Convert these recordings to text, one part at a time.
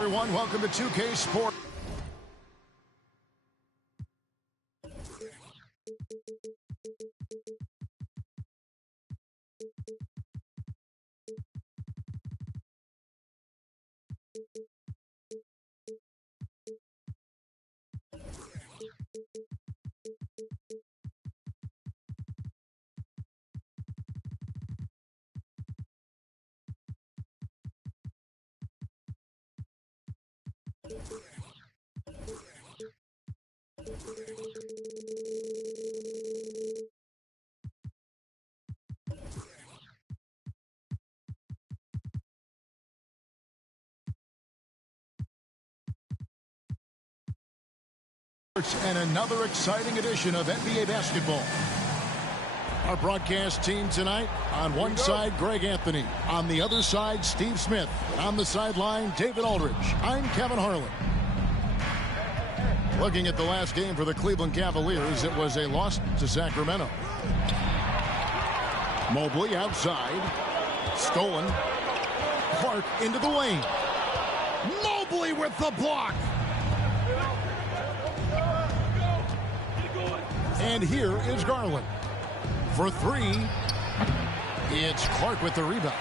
Everyone, welcome to 2K Sports. And another exciting edition of NBA basketball. Our broadcast team tonight, on one side, Greg Anthony. On the other side, Steve Smith. On the sideline, David Aldridge. I'm Kevin Harlan. Looking at the last game for the Cleveland Cavaliers, it was a loss to Sacramento. Mobley outside. Stolen. Clark into the lane. Mobley with the block. And here is Garland. For three, it's Clark with the rebound.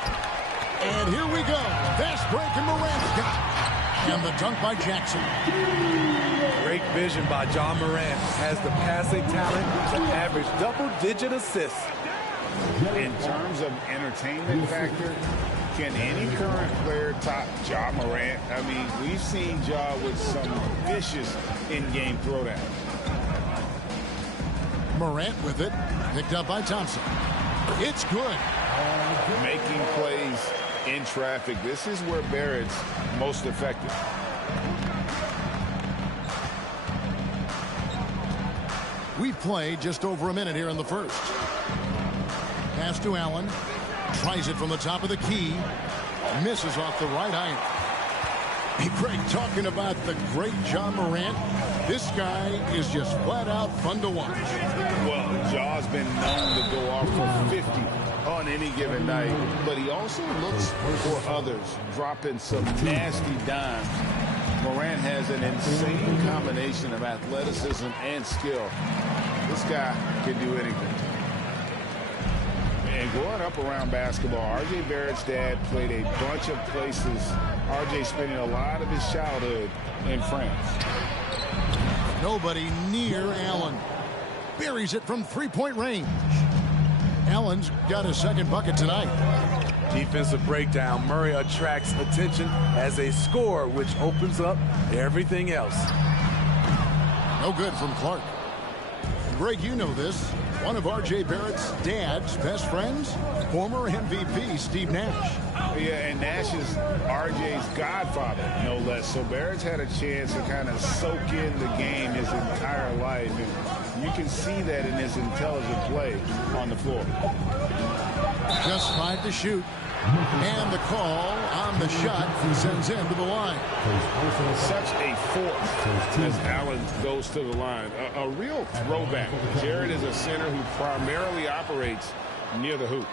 And here we go. Fast break and Morant's got it. And the dunk by Jackson. Great vision by John Morant. Has the passing talent to average double-digit assists. In terms of entertainment factor, can any current player top Ja Morant? I mean, we've seen Ja with some vicious in-game throwdowns. Morant with it. Picked up by Thompson. It's good. Making plays in traffic. This is where Barrett's most effective. We've played just over a minute here in the first. Pass to Allen. Tries it from the top of the key. Misses off the right iron. Hey, Greg, talking about the great Ja Morant, this guy is just flat out fun to watch. Well, Ja's been known to go off for 50 on any given night, but he also looks for others, dropping some nasty dimes. Morant has an insane combination of athleticism and skill. This guy can do anything. And growing up around basketball, R.J. Barrett's dad played a bunch of places. R.J. spending a lot of his childhood in France. Nobody near Allen. Buries it from three-point range. Allen's got a second bucket tonight. Defensive breakdown. Murray attracts attention as a scorer, which opens up everything else. No good from Clark. Greg, you know this. One of R.J. Barrett's dad's best friends, former MVP Steve Nash. Yeah, and Nash is R.J.'s godfather, no less. So Barrett's had a chance to kind of soak in the game his entire life. And you can see that in his intelligent play on the floor. Just 5 to shoot. And the call on the shot sends him to the line. Such a force as Allen goes to the line. A real throwback. Jared is a center who primarily operates near the hoop.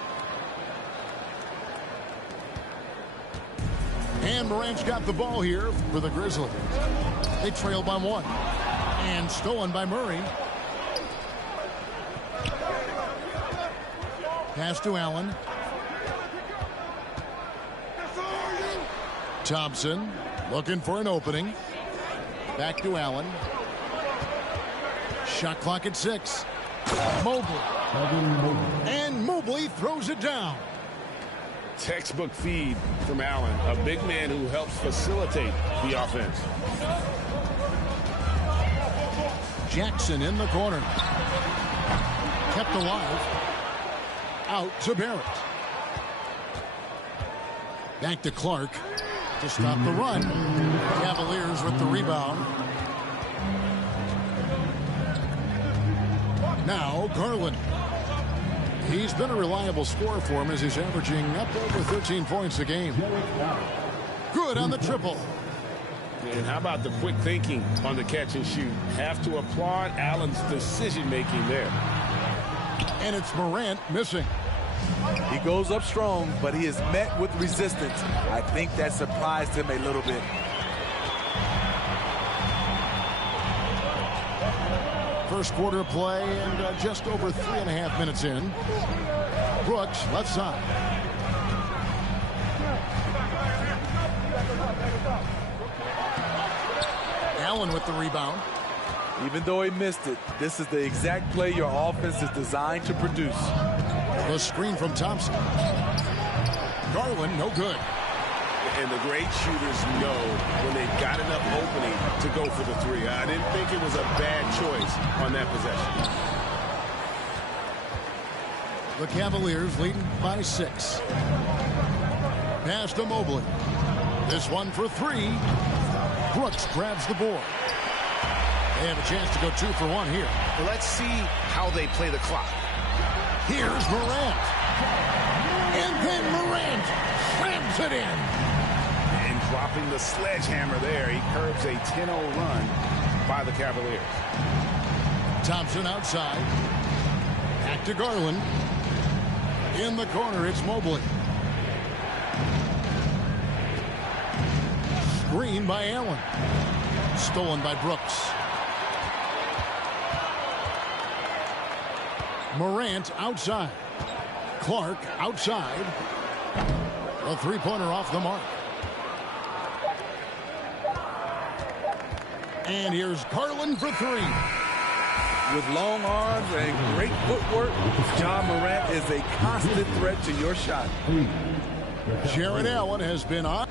And Morant's got the ball here for the Grizzlies. They trail by 1. And stolen by Murray. Pass to Allen. Thompson looking for an opening. Back to Allen. Shot clock at 6. Mobley. And Mobley throws it down. Textbook feed from Allen, a big man who helps facilitate the offense. Jackson in the corner. Kept alive. Out to Barrett. Back to Clark to stop the run. Cavaliers with the rebound. Now Garland. He's been a reliable scorer for him as he's averaging up over 13 points a game. Good on the triple. And how about the quick thinking on the catch and shoot? Have to applaud Allen's decision-making there. And it's Morant missing. He goes up strong, but he is met with resistance. I think that surprised him a little bit. First quarter of play and just over 3.5 minutes in. Brooks, left side. Allen with the rebound. Even though he missed it, this is the exact play your offense is designed to produce. The screen from Thompson. Garland, no good. And the great shooters know when they've got enough opening to go for the three. I didn't think it was a bad choice on that possession. The Cavaliers leading by 6. Pass to Mobley. This one for 3. Brooks grabs the board. They have a chance to go 2 for 1 here. Well, let's see how they play the clock. Here's Morant. And then Morant slams it in. And dropping the sledgehammer there, he curbs a 10-0 run by the Cavaliers. Thompson outside. Back to Garland. In the corner, it's Mobley. Screen by Allen. Stolen by Brooks. Morant outside. Clark outside. A three-pointer off the mark. And here's Garland for 3. With long arms and great footwork, Ja Morant is a constant threat to your shot. Jarrett Allen has been on.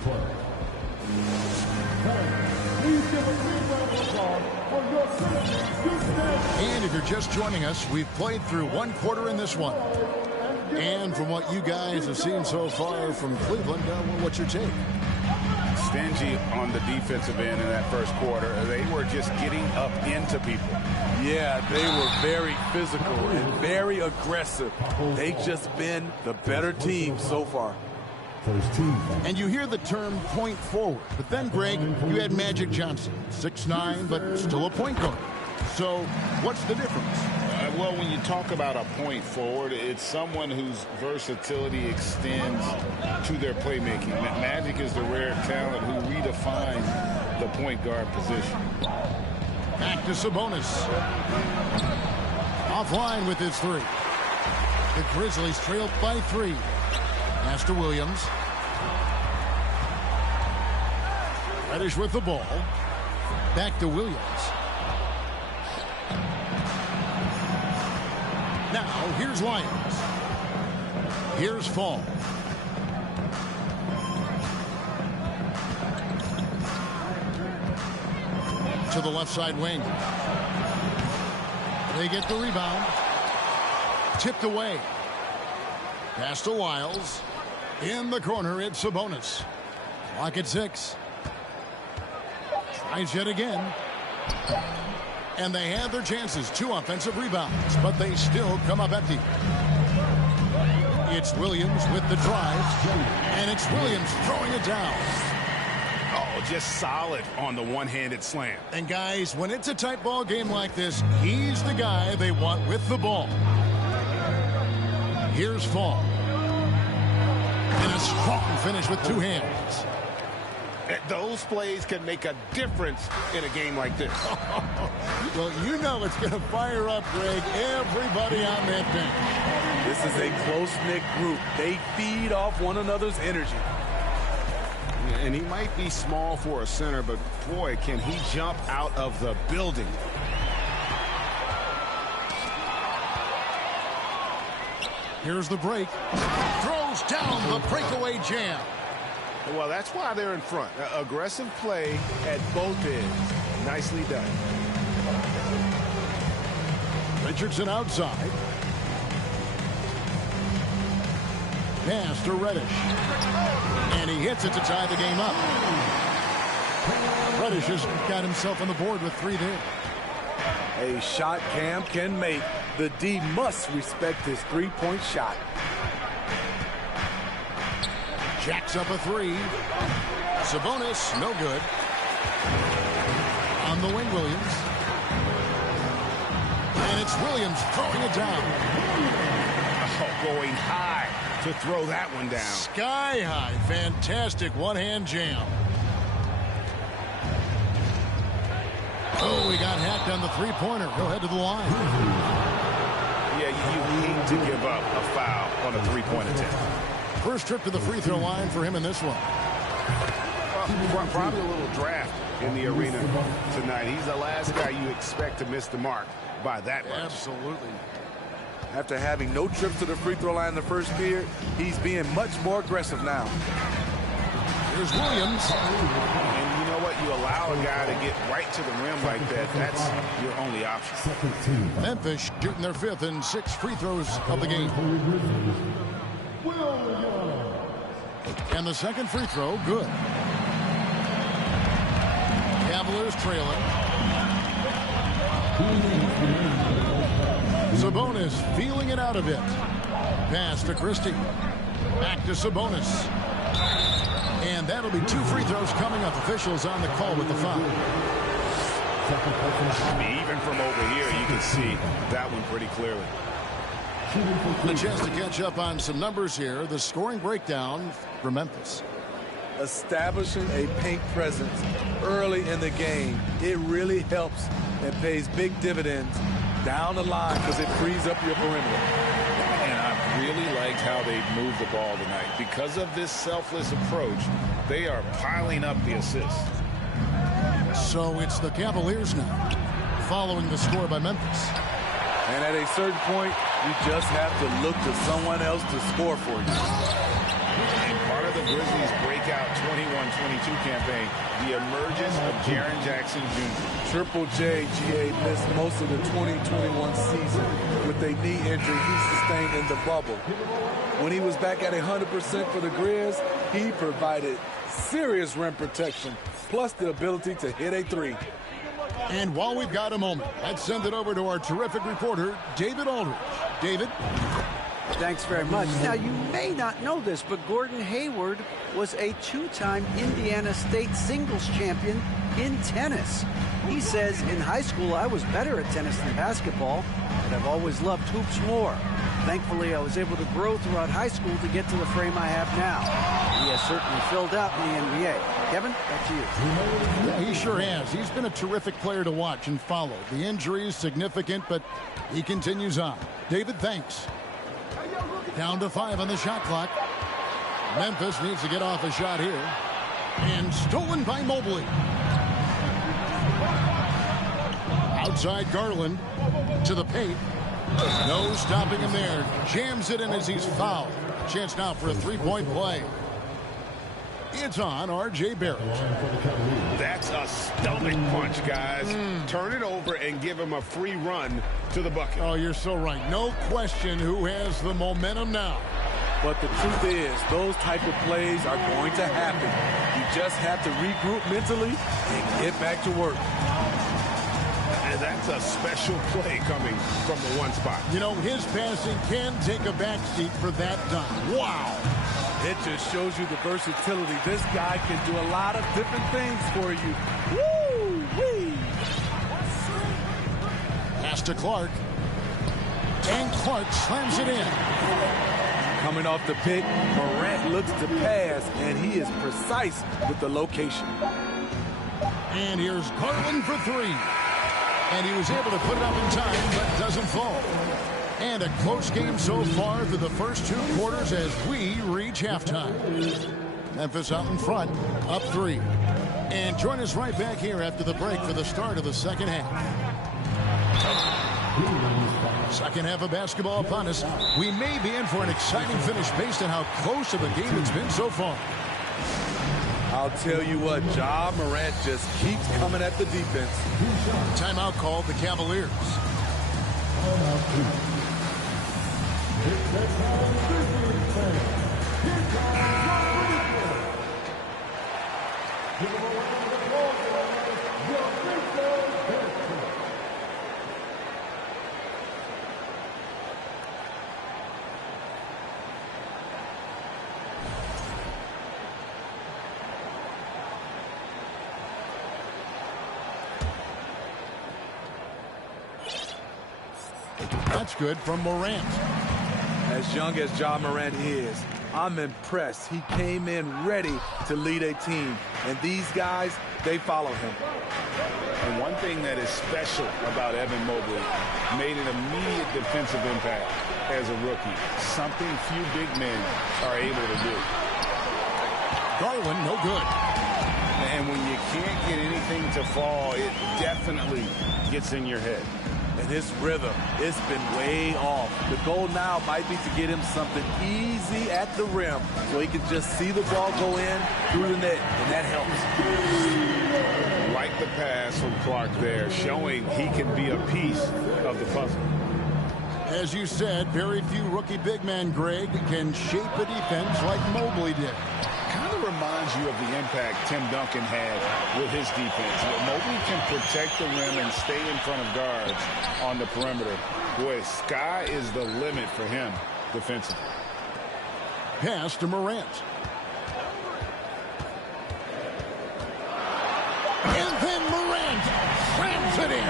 And if you're just joining us, we've played through 1 quarter in this one. And from what you guys have seen so far from Cleveland, what's your take? Stingy on the defensive end in that first quarter. They were just getting up into people. Yeah, they were very physical and very aggressive. They've just been the better team so far. And you hear the term point forward. But then, Greg, you had Magic Johnson, 6'9", but still a point guard. So what's the difference? Well, when you talk about a point forward, it's someone whose versatility extends to their playmaking. Magic is the rare talent who redefines the point guard position. Back to Sabonis. Offline with his 3. The Grizzlies trail by 3. Pass to Williams. Reddish with the ball. Back to Williams. Now, here's Lyons. Here's Fall. To the left side wing. They get the rebound. Tipped away. Pass to Wiles. In the corner, it's Sabonis. Clock at 6. Tries yet again. And they had their chances. 2 offensive rebounds, but they still come up empty. It's Williams with the drive. And it's Williams throwing it down. Oh, just solid on the one-handed slam. And guys, when it's a tight ball game like this, he's the guy they want with the ball. Here's Fall. And a strong finish with 2 hands. Those plays can make a difference in a game like this. Well, you know it's going to fire up, Greg, everybody on that bench. This is a close-knit group. They feed off one another's energy. And he might be small for a center, but boy, can he jump out of the building. Here's the break. Throws down the breakaway jam. Well, that's why they're in front. Aggressive play at both ends. Nicely done. Richardson outside. Pass to Reddish. And he hits it to tie the game up. Reddish has got himself on the board with 3 there. A shot Cam can make. The D must respect his three-point shot. Jacks up a 3. Sabonis, no good. On the wing, Williams. And it's Williams throwing it down. Oh, going high to throw that one down. Sky high. Fantastic one-hand jam. Oh, he got hacked on the three-pointer. He'll head to the line. Yeah, you hate to give up a foul on a three-point attempt. First trip to the free throw line for him in this one. Well, probably a little draft in the arena tonight. He's the last guy you expect to miss the mark by that much. Absolutely. After having no trips to the free throw line in the first period, he's being much more aggressive now. Here's Williams. And you know what? You allow a guy to get right to the rim like that. That's your only option. Memphis shooting their fifth and 6 free throws of the game. And the second free throw, good. Cavaliers trailing. Sabonis feeling it out a bit. Pass to Christie. Back to Sabonis. And that'll be 2 free throws coming up. Officials on the call with the foul. Even from over here, you can see that one pretty clearly. A chance to catch up on some numbers here. The scoring breakdown for Memphis. Establishing a paint presence early in the game, it really helps and pays big dividends down the line because it frees up your perimeter. And I really liked how they moved the ball tonight. Because of this selfless approach, they are piling up the assists. So it's the Cavaliers now, following the score by Memphis. And at a certain point, you just have to look to someone else to score for you. And part of the Grizzlies' breakout 21-22 campaign, the emergence of Jaren Jackson Jr. Triple J, GA, missed most of the 2021 season with a knee injury he sustained in the bubble. When he was back at 100% for the Grizz, he provided serious rim protection, plus the ability to hit a three. And while we've got a moment, let's send it over to our terrific reporter, David Aldridge. David? Thanks very much. Now, you may not know this, but Gordon Hayward was a 2-time Indiana State singles champion in tennis. He says, in high school, I was better at tennis than basketball, but I've always loved hoops more. Thankfully, I was able to grow throughout high school to get to the frame I have now. He has certainly filled out in the NBA. Kevin, back to you. Yeah, he sure has. He's been a terrific player to watch and follow. The injury is significant, but he continues on. David, thanks. Down to 5 on the shot clock. Memphis needs to get off a shot here. And stolen by Mobley. Outside Garland to the paint. No stopping him there. Jams it in as he's fouled. Chance now for a three-point play. It's on R.J. Barrett. That's a stomach punch, guys. Turn it over and give him a free run to the bucket. Oh, you're so right. No question who has the momentum now. But the truth is, those type of plays are going to happen. You just have to regroup mentally and get back to work. And that's a special play coming from the one spot. You know, his passing can take a backseat for that dunk. Wow. It just shows you the versatility. This guy can do a lot of different things for you. Woo-wee! Pass to Clark. And Clark slams it in. Coming off the pick, Morant looks to pass, and he is precise with the location. And here's Garland for 3. And he was able to put it up in time, but doesn't fall. And a close game so far through the first 2 quarters as we reach halftime. Memphis out in front, up 3. And join us right back here after the break for the start of the second half. Second half of basketball upon us. We may be in for an exciting finish based on how close of a game it's been so far. I'll tell you what, Ja Morant just keeps coming at the defense. Timeout called the Cavaliers. That's good from Morant. As As young as Ja Morant is, I'm impressed. He came in ready to lead a team. And these guys, they follow him. And one thing that is special about Evan Mobley, made an immediate defensive impact as a rookie. Something few big men are able to do. Garland, no good. And when you can't get anything to fall, it definitely gets in your head. And his rhythm, it's been way off. The goal now might be to get him something easy at the rim so he can just see the ball go in through the net, and that helps. Like the pass from Clark there, showing he can be a piece of the puzzle. As you said, very few rookie big men, Greg, can shape a defense like Mobley did. Kind of reminds you of the impact Tim Duncan had with his defense. Mobley can protect the rim and stay in front of guards on the perimeter. Boy, sky is the limit for him defensively. Pass to Morant. And then Morant slams it in.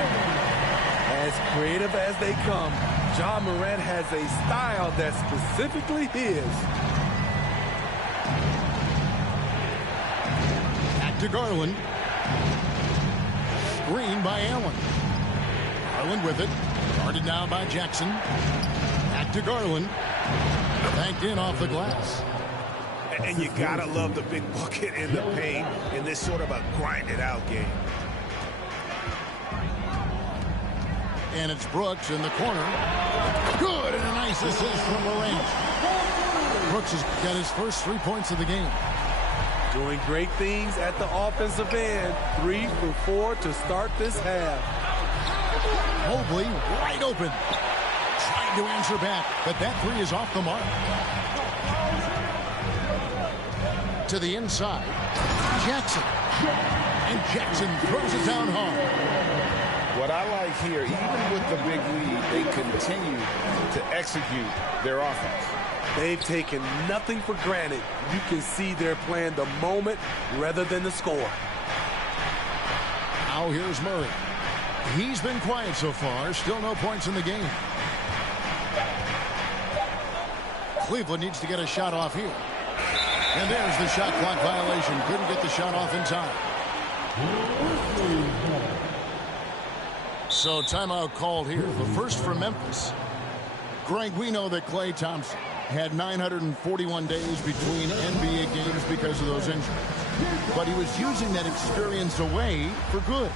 As creative as they come, Ja Morant has a style that's specifically his. Back to Garland. Screen by Allen. Garland with it. Guarded now by Jackson. Back to Garland. Banked in off the glass. And you gotta love the big bucket in the paint in this sort of a grind-it-out game. And it's Brooks in the corner. Good, and a nice assist from Morant. Brooks has got his first 3 points of the game. Doing great things at the offensive end. 3 for 4 to start this half. Mobley wide open. Trying to answer back, but that three is off the mark. To the inside. Jackson. And Jackson throws it down hard. What I like here, even with the big lead, they continue to execute their offense. They've taken nothing for granted. You can see they're playing the moment rather than the score. Now here's Murray. He's been quiet so far. Still no points in the game. Cleveland needs to get a shot off here. And there's the shot clock violation. Couldn't get the shot off in time. So timeout called here. The first for Memphis. Greg, we know that Klay Thompson had 941 days between NBA games because of those injuries. But he was using that experience away for good.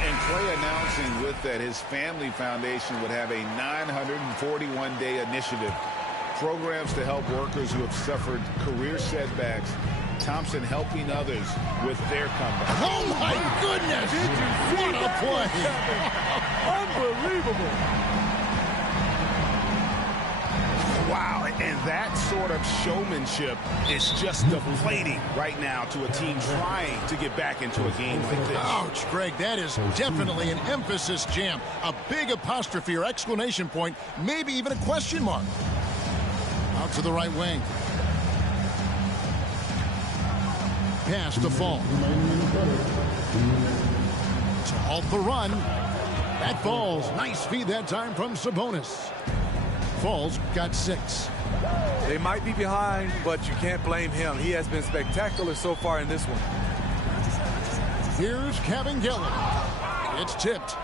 And Klay announcing with that his family foundation would have a 941-day initiative. Programs to help workers who have suffered career setbacks. Thompson helping others with their comeback. Oh, my goodness! What a play! Unbelievable! Wow, and that sort of showmanship is just deflating right now to a team trying to get back into a game like this. Ouch, Greg, that is definitely an emphasis jam. A big apostrophe or exclamation point, maybe even a question mark. Out to the right wing. Pass to Fall. To halt the run. That falls. Nice feed that time from Sabonis. Falls got 6. They might be behind, but you can't blame him. He has been spectacular so far in this one. Here's Kevin Gillen. It's tipped.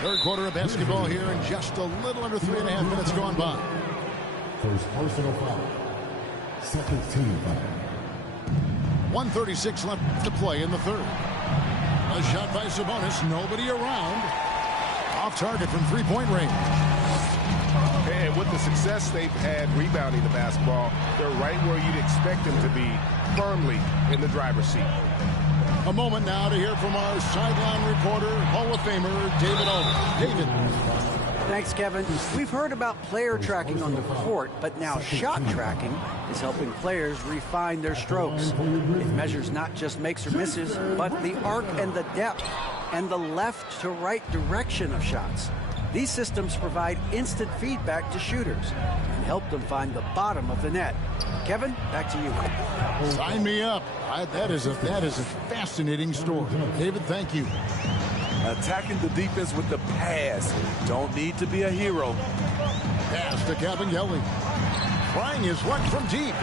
Third quarter of basketball here, and just a little under 3.5 minutes gone by. First personal foul. Second team foul. 1:36 left to play in the third. A shot by Sabonis. Nobody around. Off target from three-point range. And with the success they've had rebounding the basketball, they're right where you'd expect them to be, firmly in the driver's seat. A moment now to hear from our sideline reporter, Hall of Famer, David Aldridge. David. Thanks, Kevin. We've heard about player tracking on the court, but now shot tracking is helping players refine their strokes. It measures not just makes or misses, but the arc and the depth and the left to right direction of shots. These systems provide instant feedback to shooters and help them find the bottom of the net. Kevin, back to you. Sign me up. That is a fascinating story. David, thank you. Attacking the defense with the pass. Don't need to be a hero. Pass to Kabengele. Trying his luck from deep.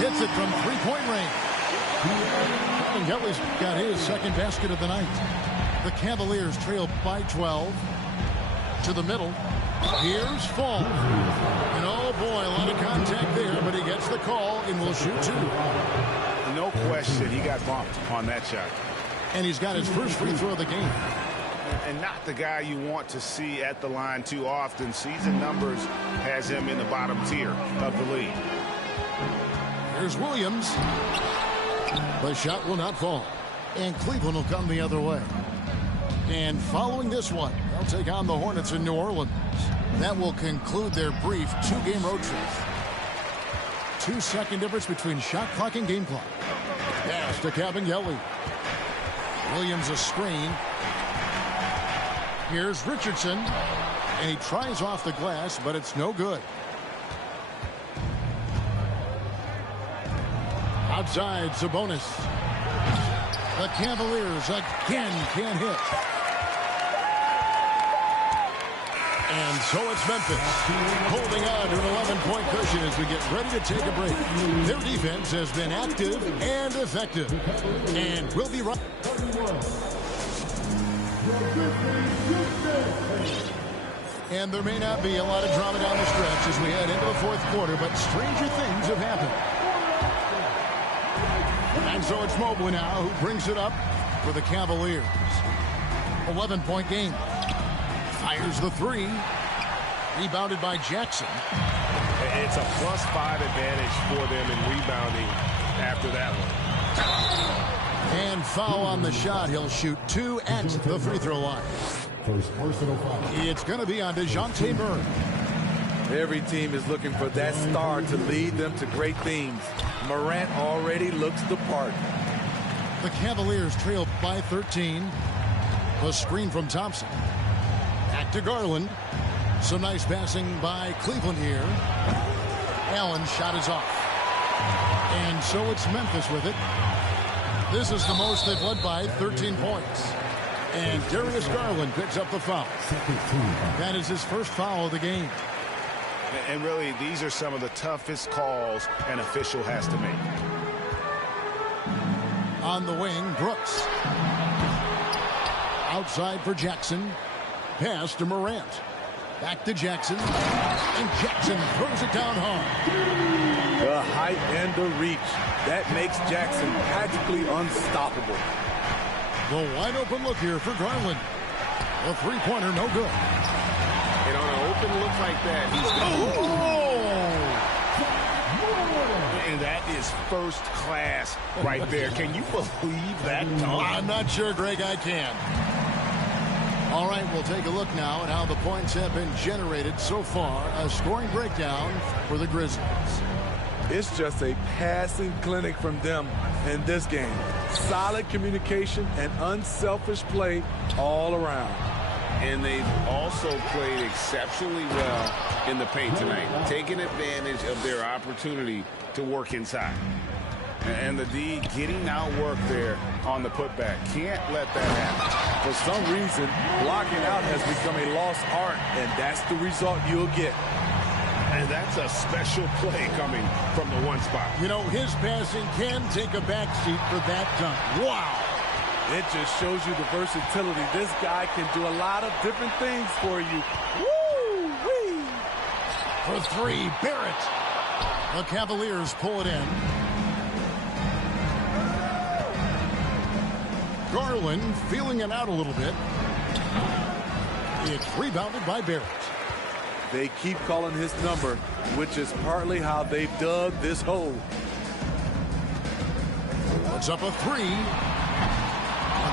Hits it from three-point range. Kabengele's got his second basket of the night. The Cavaliers trail by 12. To the middle. Here's Fall. And oh boy, a lot of contact there, but he gets the call and will shoot two. No question, he got bumped on that shot. And he's got his first free throw of the game. And not the guy you want to see at the line too often. Season numbers has him in the bottom tier of the league. Here's Williams. The shot will not fall. And Cleveland will come the other way. And following this one, they'll take on the Hornets in New Orleans. That will conclude their brief two-game road trip. 2-second difference between shot clock and game clock. Pass to Kabengele. Williams a screen. Here's Richardson. And he tries off the glass, but it's no good. Outside, Sabonis. The Cavaliers again can't hit. And so it's Memphis holding on to an 11-point cushion as we get ready to take a break. Their defense has been active and effective. And we'll be right. And there may not be a lot of drama down the stretch as we head into the fourth quarter, but stranger things have happened. And so it's Mobley now who brings it up for the Cavaliers. 11-point game. Fires the three. Rebounded by Jackson. It's a +5 advantage for them in rebounding after that one. And foul on the shot. He'll shoot two at the free throw line. First personal foul. It's going to be on DeJounte Murray. Every team is looking for that star to lead them to great things. Morant already looks the part. The Cavaliers trail by 13. A screen from Thompson. Back to Garland. Some nice passing by Cleveland here. Allen's shot is off. And so it's Memphis with it. This is the most they've led by 13 points. And Darius Garland picks up the foul. That is his first foul of the game. And really, these are some of the toughest calls an official has to make. On the wing, Brooks. Outside for Jackson. Pass to Morant. Back to Jackson. And Jackson throws it down hard. The height and the reach. That makes Jackson practically unstoppable. The wide open look here for Garland. A three-pointer, no good. And on an open look like that, he's going And that is first class right there. Can you believe that dunk? I'm not sure, Greg, I can. All right, we'll take a look now at how the points have been generated so far. A scoring breakdown for the Grizzlies. It's just a passing clinic from them in this game. Solid communication and unselfish play all around. And they've also played exceptionally well in the paint tonight, taking advantage of their opportunity to work inside. And the D getting out work there on the putback. Can't let that happen. For some reason, blocking out has become a lost art, and that's the result you'll get. And that's a special play coming from the one spot. You know, his passing can take a backseat for that dunk. Wow. It just shows you the versatility. This guy can do a lot of different things for you. Woo-wee! For three, Barrett. The Cavaliers pull it in. Garland feeling it out a little bit. It's rebounded by Barrett. They keep calling his number, which is partly how they've dug this hole. Puts up a three.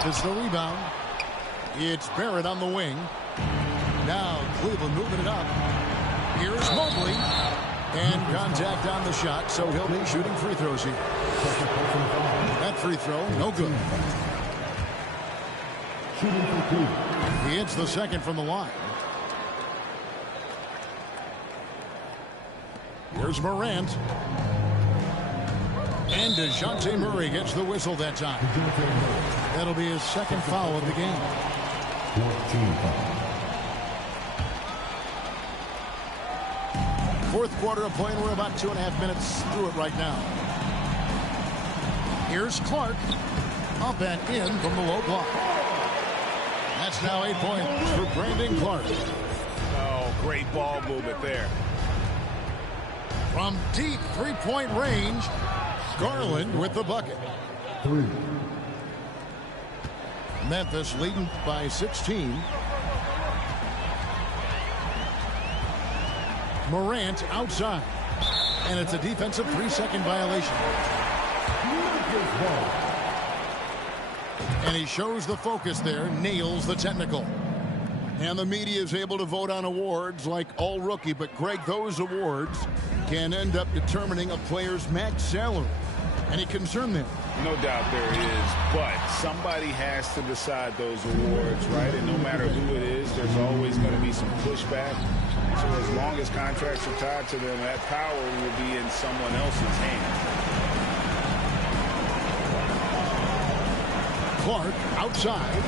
Is the rebound. It's Barrett on the wing. Now Cleveland moving it up. Here's Mobley. And contact on the shot, so he'll be shooting free throws here. That free throw, no good. He hits the second from the line. Here's Morant. And DeJounte Murray gets the whistle that time. That'll be his second foul of the game. 14 foul. Fourth quarter of play, and we're about 2.5 minutes through it right now. Here's Clark. Up and in from the low block. That's now 8 points for Brandon Clark. Oh, great ball movement there. From deep three-point range, Garland with the bucket. 3. Memphis leading by 16. Morant outside. And it's a defensive 3-second violation. And he shows the focus there, nails the technical. And the media is able to vote on awards like all rookie, but Greg, those awards can end up determining a player's max salary. Any concern there? No doubt there is, but somebody has to decide those awards, right? And no matter who it is, there's always going to be some pushback. So as long as contracts are tied to them, that power will be in someone else's hands. Clark outside.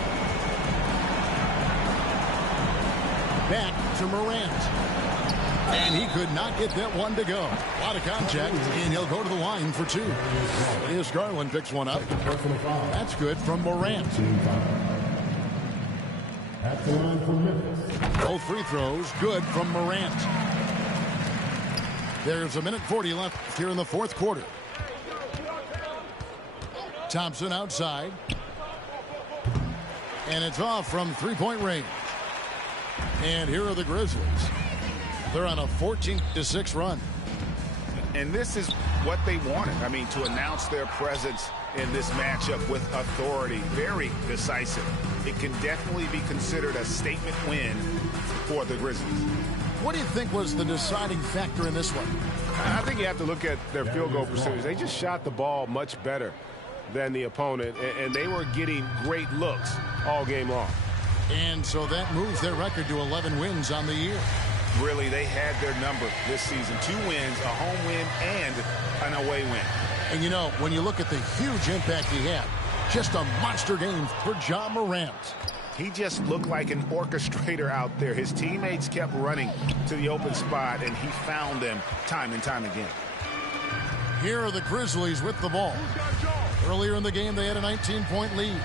Back to Morant. And he could not get that one to go. A lot of contact, and he'll go to the line for 2. Here's Garland picks one up. That's good from Morant. At the line for Memphis. Both free throws good from Morant. There's 1:40 left here in the fourth quarter. Thompson outside. And it's off from three-point range. And here are the Grizzlies. They're on a 14-6 run. And this is what they wanted. I mean, to announce their presence in this matchup with authority. Very decisive. It can definitely be considered a statement win for the Grizzlies. What do you think was the deciding factor in this one? I think you have to look at their field goal percentage. They just shot the ball much better than the opponent, and they were getting great looks all game long. And so that moves their record to 11 wins on the year. Really, they had their number this season. 2 wins, a home win, and an away win. And, you know, when you look at the huge impact he had, just a monster game for Ja Morant. He just looked like an orchestrator out there. His teammates kept running to the open spot, and he found them time and time again. Here are the Grizzlies with the ball. Earlier in the game, they had a 19-point lead.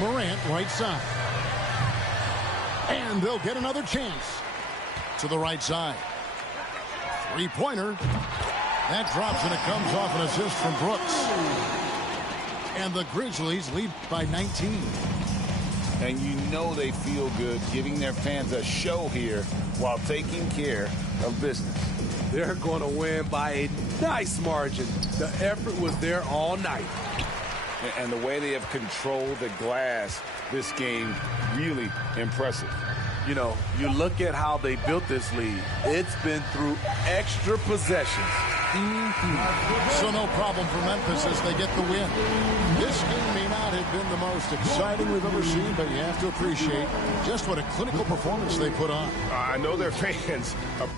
Morant right side. And they'll get another chance to the right side. Three-pointer. That drops, and it comes off an assist from Brooks. And the Grizzlies lead by 19. And you know they feel good giving their fans a show here while taking care of business. They're going to win by a nice margin. The effort was there all night. And the way they have controlled the glass this game, really impressive. You know, you look at how they built this lead. It's been through extra possessions. So no problem for Memphis as they get the win. This game may not have been the most exciting we've ever seen, but you have to appreciate just what a clinical performance they put on. I know their fans are